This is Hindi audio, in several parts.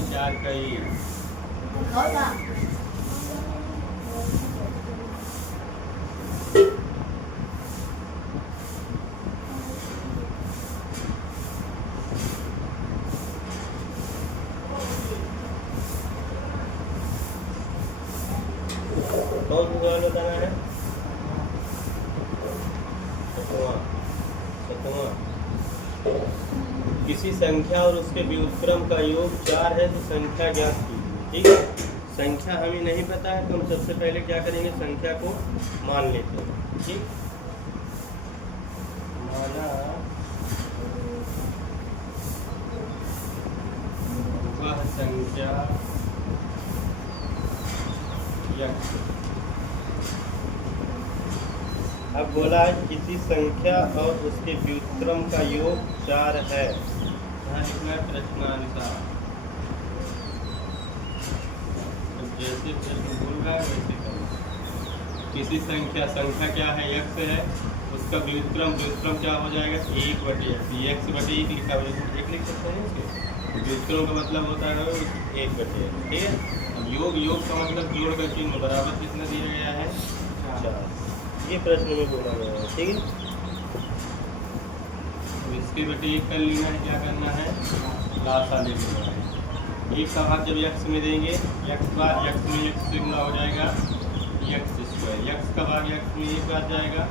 करेंगे 4 का ई। कौन सा सवाल बताना है? सतवां। किसी संख्या और उसके व्युत्क्रम का योग 4 है तो संख्या ज्ञात कीजिए। ठीक है, संख्या हमें नहीं पता है तो हम सबसे पहले क्या करेंगे, संख्या को मान लेते हैं। ठीक, माना वह संख्या यक्ष। अब बोला है किसी संख्या और उसके व्युत्क्रम का योग 4 है। यहाँ लिखना है प्रश्नानुसार। जैसे प्रश्न बोल रहा है वैसे करो। किसी संख्या क्या है, x है, उसका व्युत्क्रम क्या हो जाएगा, 1/x। x बटे 1 लिखा हुआ है, 1 लिख सकते हैं इसके। व्युत्क्रम का मतलब होता है 1/x। ठीक है, अब योग का मतलब जोड़ कर चिन्ह बराबर कितना दिया गया है, 4। ये प्रश्न में बोला गया है। ठीक है, तो इसके बटे 1 कर लेना है, क्या करना है, लासा ले लेना है। 1 का भाग जब x में देंगे, x में x से गुणा हो जाएगा x²। x का भाग x में 1 आ जाएगा,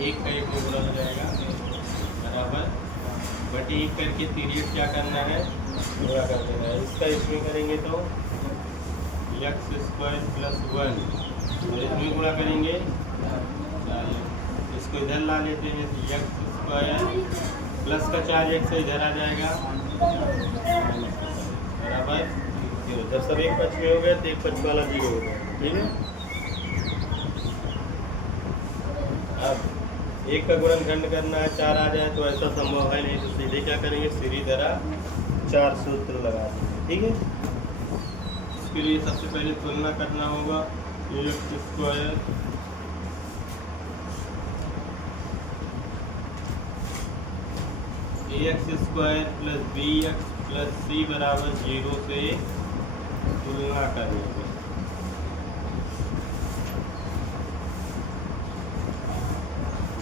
1 का 1 में गुणा हो जाएगा, बराबर बटे 1 करके पीरियड क्या करना है, गुणा कर देना है। इसका इसमें करेंगे तो x² + 1, और इसमें गुणा करेंगे, इसको इधर ला लेते हैं, x² प्लस का 4x इधर आ जाएगा, बराबर 0। जब सब एक पक्ष में हो गए तो एक पक्ष वाला 0 हो गया। ठीक है, अब 1 का गुणनखंड करना है, 4 आ जाए तो ऐसा संभव है नहीं, तो सीधे क्या करेंगे, सीधी तरह 4 सूत्र लगा देंगे। ठीक है, इसके लिए सबसे पहले तुलना करना होगा, x² ax² + bx + c बराबर 0 से तुलना करेंगे।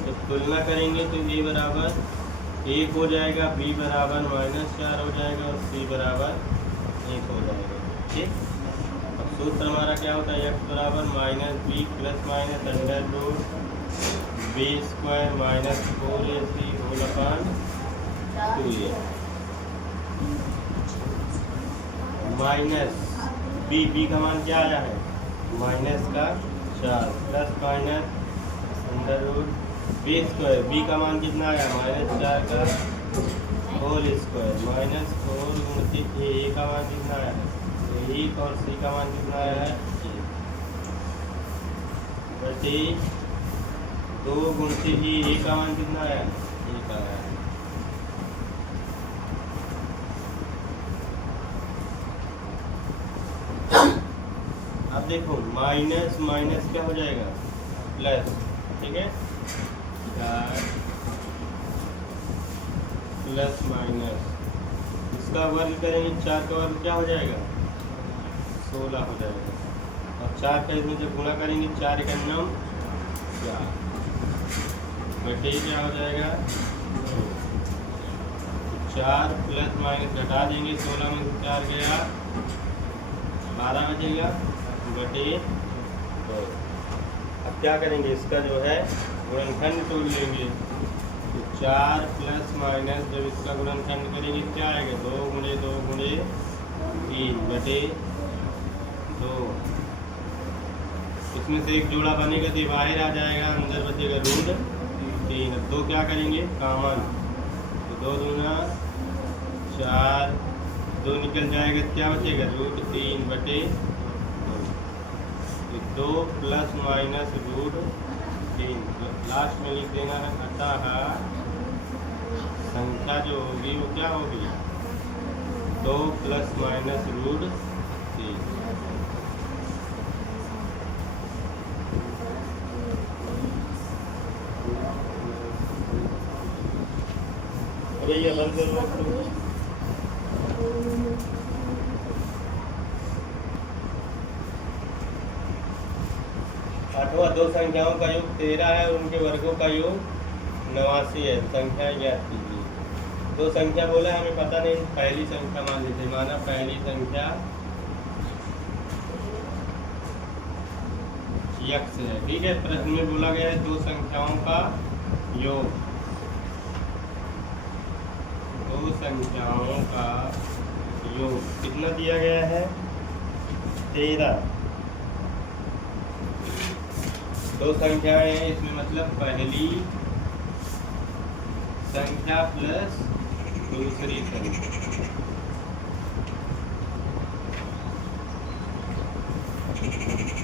जब तुलना करेंगे तो a बराबर 1 हो जाएगा, b बराबर -4 हो जाएगा और c बराबर 1 हो जाएगा। ठीक, अब सूत्र हमारा क्या होता है, x बराबर -b ± √b² - 4ac minus B का मान क्या आया है, -4 प्लस √b²। बी का मान कितना आया, -4 का होल स्क्वायर, -4 गुणित ए का मान कितना आया है 1, और सी का मान कितना आया है 1 बटे 2 गुणित ए का मान कितना आया है 1 आया है। अब देखो माइनस माइनस क्या हो जाएगा, प्लस। ठीक है, 4 प्लस माइनस, इसका वर्ग करेंगे, 4 का वर्ग क्या हो जाएगा, 16 हो जाएगा। और 4 का इसमें जब गुणा करेंगे, 4 × 9 4 बटे क्या हो जाएगा 4 प्लस माइनस घटा देंगे, 16 में 4 गया 12 बचेगा बटे 2। अब क्या करेंगे, इसका जो है गुणनखंड तोड़ लेंगे, तो 4 प्लस माइनस जब इसका गुणनखंड करेंगे क्या आएगा, 2 × 2 × 3 बटे 2। इसमें से एक जोड़ा बनेगा तो बाहर आ जाएगा, अंदर बचेगा √3। अब 2 क्या करेंगे, कामन, तो 2 दूना 4, 2 निकल जाएगा, क्या बचेगा √3 बटे 2 प्लस माइनस √3। लास्ट में लिख देना है, अतः संख्या जो होगी वो क्या होगी, 2 प्लस माइनस √3। अरे ये हल करो। दो संख्याओं का योग 13 है और उनके वर्गों का योग 89 है। संख्याएं ज्ञात कीजिए। दो संख्या बोला है, हमें पता नहीं, पहली संख्या मान लेते, माना पहली संख्या यक्ष है, ठीक है। प्रश्न में बोला गया है दो संख्याओं का योग, दो संख्याओं का योग कितना दिया गया है? 13। दो संख्याएं हैं, इसमें मतलब पहली संख्या प्लस दूसरी संख्या,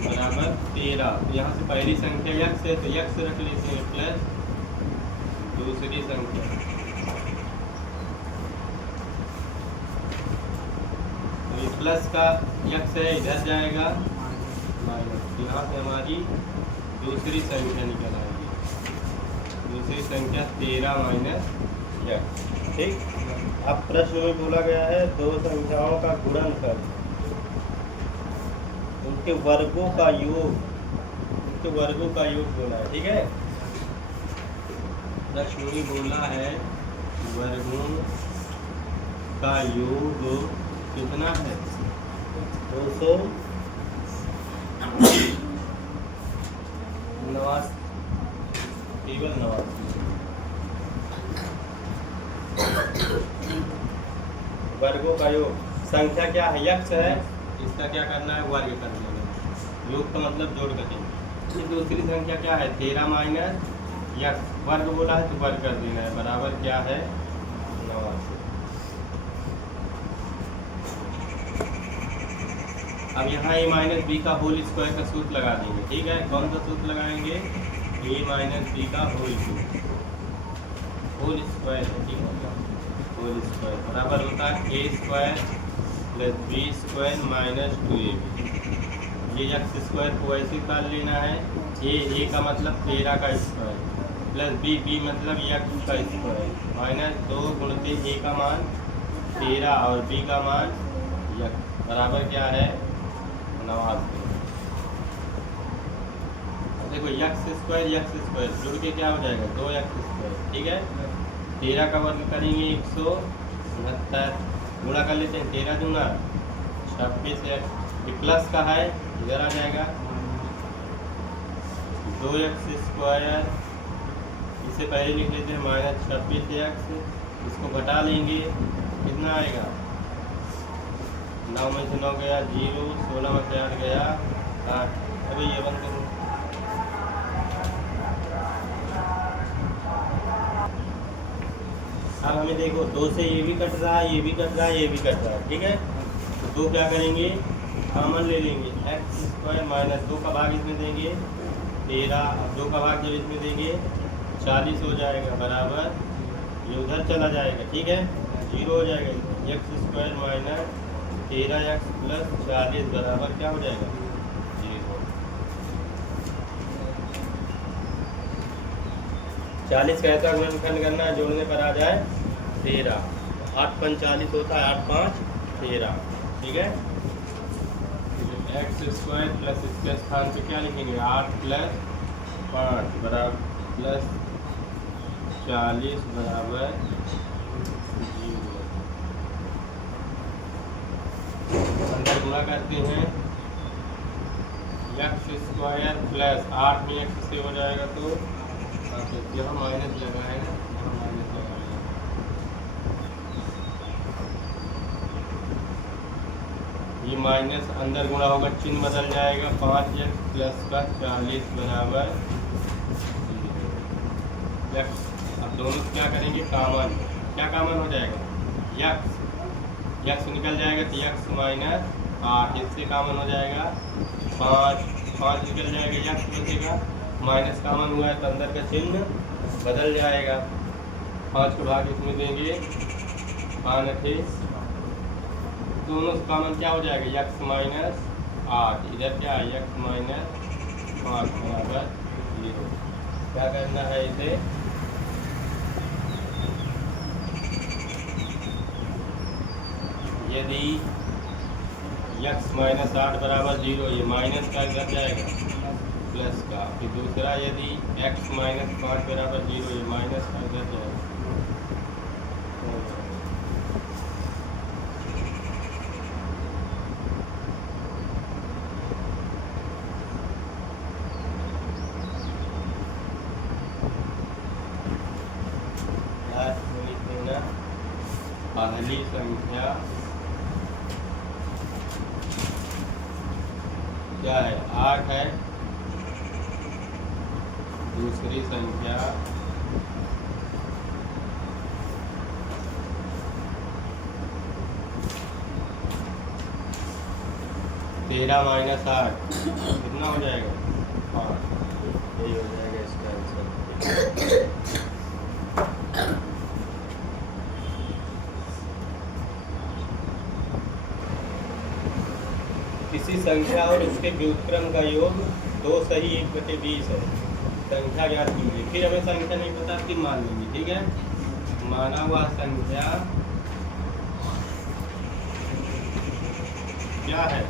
बराबर 13। तो यहाँ से पहली संख्या यक्ष है तो यक्ष रख लेते हैं, प्लस दूसरी संख्या, तो ये प्लस का यक्ष है, इधर जाएगा माइनस। यहाँ से हमारी दूसरी संख्या निकल आएगी, दूसरी संख्या 13 माइनस यक्ष, ठीक। अब प्रश्न में बोला गया है दो संख्याओं का गुणनफल, उनके वर्गों का योग, उनके वर्गों का योग बोला है, ठीक है। प्रश्न में बोला है वर्गों का योग कितना है? 289, केवल 89। वर्गों का योग, संख्या क्या है? यक्ष है, इसका क्या करना है? वर्ग कर देना। योग का मतलब जोड़ कर देंगे। ये दूसरी संख्या क्या है? 13 माइनस यक्ष, वर्ग बोला है तो वर्ग कर देना है, बराबर क्या है? 89। अब यहाँ a माइनस बी का होल स्क्वायर का सूत्र लगा देंगे, ठीक है। कौन सा सूत्र लगाएंगे? a माइनस बी का होल स्क्वायर, होल स्क्वायर है, ठीक है। होल स्क्वायर बराबर होता है a square plus B square minus 2ab। ये एक्स स्क्वायर को ऐसे निकाल लेना है, a का मतलब 13 का स्क्वायर प्लस b मतलब यक्स का स्क्वायर माइनस 2 गुणित a का मान 13 और b का मान यक्स, बराबर क्या है? 89। देखो यक्स स्क्वायर जुड़ के क्या हो जाएगा? 2x स्क्वायर, ठीक है। 13 का वर्ग करेंगे 169, गुणा कर लेते हैं, 13 दूना 26 है, ये प्लस का है, इधर आ जाएगा 2x स्क्वायर, इससे पहले लिख लेते हैं माइनस 26x, इसको घटा लेंगे, कितना आएगा? 9 में से 9 गया 0, 16 में से 8 गया 8। अभी ये बंद करो। अब हमें देखो 2 से ये भी कट रहा है, ये भी कट रहा है, ये भी कट रहा है, ठीक है। तो 2 क्या करेंगे? कॉमन ले लेंगे, एक्स स्क्वायर माइनस 2 का भाग इसमें देंगे 13, अब 2 का भाग जब इसमें देंगे 40 हो जाएगा, बराबर ये उधर चला जाएगा, ठीक है, 0 हो जाएगा। X square minus 13x plus 40 बराबर क्या हो जाएगा? 0। 40 कैसा गुणनखंड करना है? जोड़ने पर आ जाए 13, 8 5 40 होता है, 8 5 13, ठीक है। एक्स स्क्वायर प्लस इसके स्थान पे क्या लिखेंगे? 8 प्लस 5 बराबर प्लस 40 बराबर 0। अंदर गुणा करते हैं, एक्स स्क्वायर प्लस 8 में एक्स से हो जाएगा तो यहाँ माइनस लगाएगा, यहाँ माइनस लगाएगा, ये माइनस अंदर गुणा होगा, चिन्ह बदल जाएगा, 5x प्लस का 40 बराबर 0। अब दोनों क्या करेंगे? कामन, क्या कामन हो जाएगा? यक्स निकल जाएगा तो यक्स माइनस 8, इससे कामन हो जाएगा 5 निकल जाएगा, यक्स बचेगा, माइनस कामन हुआ है तो अंदर का चिन्ह बदल जाएगा, 5 को भाग इसमें देंगे 5, दोनों कामन क्या हो जाएगा? यक्स माइनस 8, इधर क्या है? यक्स माइनस 5 बराबर 0। क्या करना है इसे? यदि x माइनस 8 बराबर 0, ये माइनस का इधर जाएगा प्लस का, फिर दूसरा यदि x माइनस 5 बराबर 0, ये माइनस का इधर जाएगा। पहली संख्या क्या है 8 है, दूसरी संख्या 13 माइनस 8 कितना हो जाएगा 5। यही हो जाएगा इसका आंसर। किसी संख्या और उसके व्युत्क्रम का योग 2 सही 1/20 है, संख्या ज्ञात कीजिए। फिर हमें संख्या नहीं पता, फिर मान लेंगे, ठीक है। माना हुआ संख्या क्या है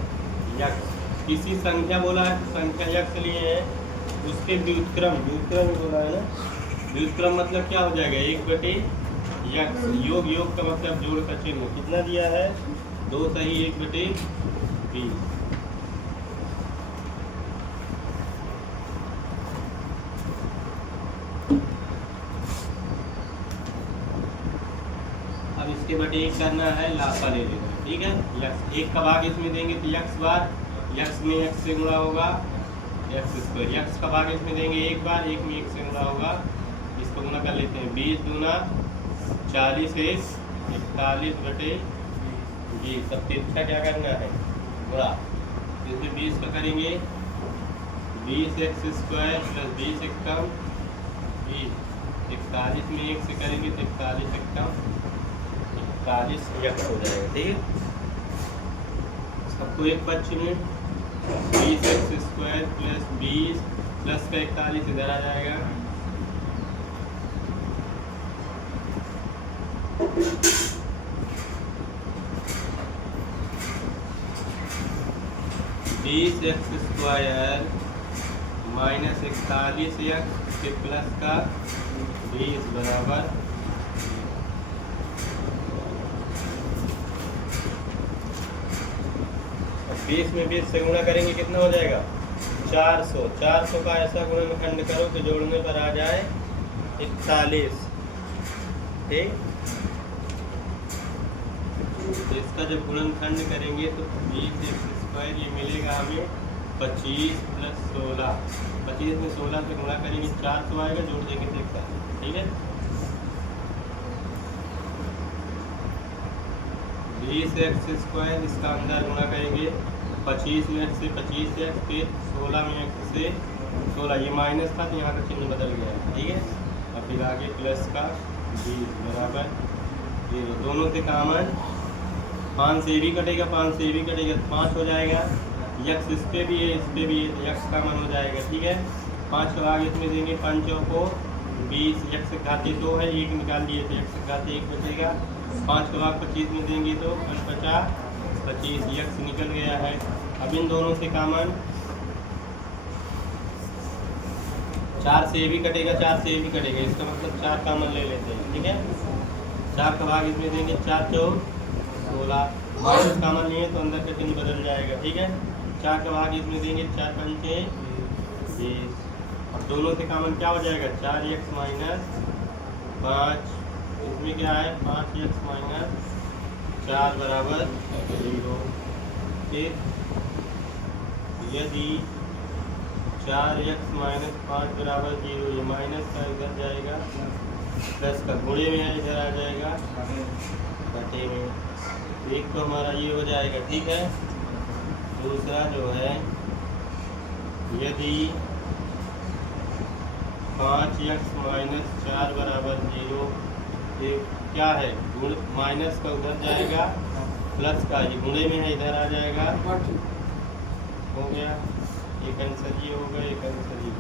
यक्स। किसी संख्या बोला है, संख्या यक्स लिए है, उसके व्युत्क्रम बोला है ना। व्युत्क्रम मतलब क्या हो जाएगा 1/यक्स। योग का मतलब जोड़ का चिन्ह। कितना दिया है 2 सही 1/20। अब इसके बटे 1 करना है, लाफा ले लेना, ठीक है। यक्स 1 का भाग इसमें देंगे तो यक्स बार, यक्स में x से गुणा होगा एक्स स्क्वायर। यक्स का भाग इसमें देंगे 1 बार, 1 में 1 से गुणा होगा। इसको गुणा कर लेते हैं, 20 दूना 40 1 41/20। सब तिरछा क्या करना है गुणा, इसमें 20 का करेंगे 20x स्क्वायर प्लस 20 एकम 20। 41 में 1 से करेंगे तो 41 एकम 41 यक्स हो जाएगा, ठीक है। सबको एक पक्ष में 20x स्क्वायर प्लस 20 प्लस का 41 इधर आ जाएगा। x स्क्वायर माइनस 41x के प्लस का 20 बराबर 20 में 20 से गुणा करेंगे कितना हो जाएगा 400। 400 का ऐसा गुणनखंड करो कि जोड़ने पर आ जाए 41, ठीक। इसका जब गुणनखंड करेंगे तो 20x स्क्वायर ये मिलेगा हमें 25 प्लस 16। 25 में 16 से गुणा करेंगे 400 आएगा, जोड़ देंगे तो 41, ठीक है। 20x स्क्वायर इसका अंदर गुणा करेंगे 25 में x से 25x, फिर 16 में x से 16, ये माइनस था तो यहाँ का चिन्ह बदल गया, ठीक है। और फिर आगे प्लस का 20 बराबर 0। दोनों से कॉमन 5 से भी कटेगा, 5 से भी कटेगा तो 5 हो जाएगा। यक्स इस पे भी है, इस पे भी है तो यक्स कॉमन हो जाएगा, ठीक है। 5 का भाग इसमें देंगे 5 को 20, यक्स घाते 2 है, 1 निकाल दिए तो यक्स घाते 1 बचेगा। 5 का भाग 25 में देंगे तो 50 25 यक्स निकल गया है। अब इन दोनों से कॉमन 4 से भी कटेगा, 4 से भी कटेगा, इसका मतलब 4 कॉमन ले लेते हैं, ठीक है। 4 का भाग इसमें देंगे 4 चौक 16, माइनस कॉमन नहीं है तो अंदर का चिन्ह बदल जाएगा, ठीक है। 4 का भाग इसमें देंगे 4 पंचे 20, और दोनों से कॉमन क्या हो जाएगा 4x माइनस 5, इसमें क्या है 5x माइनस 4 बराबर 0। फिर यदि 4x माइनस 5 बराबर 0, ये माइनस का इधर जाएगा, प्लस का गुणे में इधर आ जाएगा, घटे में। एक तो हमारा ये हो जाएगा, ठीक है। दूसरा जो है यदि 5x माइनस 4 बराबर 0, ये क्या है गुण, माइनस का उधर जाएगा, प्लस का ये गुणे में है इधर आ जाएगा, हो गया। एक आंसर ये होगा, एक आंसर ये।